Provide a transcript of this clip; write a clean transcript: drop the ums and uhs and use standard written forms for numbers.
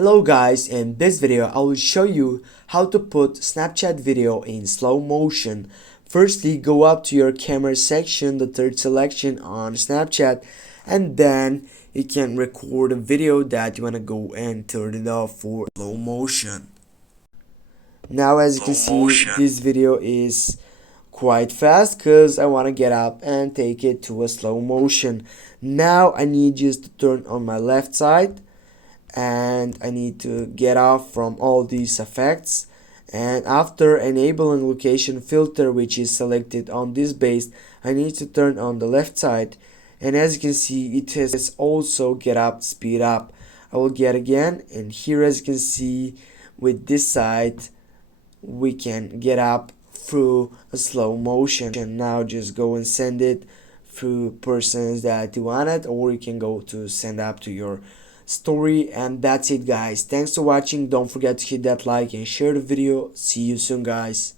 Hello guys, in this video I will show you how to put Snapchat video in slow motion. Firstly, go up to your camera section, the third selection on Snapchat, and then you can record a video that you want to go and turn it off for slow motion. Now as you can see, this video is quite fast because I want to get up and take it to a slow motion. Now I need just to turn on my left side, and I need to get off from all these effects, and after enabling location filter, which is selected on this base, I need to turn on the left side, and as you can see it has also get up, speed up. I will get again, and here as you can see with this side we can get up through a slow motion. And now just go and send it through persons that you wanted, or you can go to send up to your story. And that's it guys, thanks for watching. Don't forget to hit that like and share the video. See you soon guys.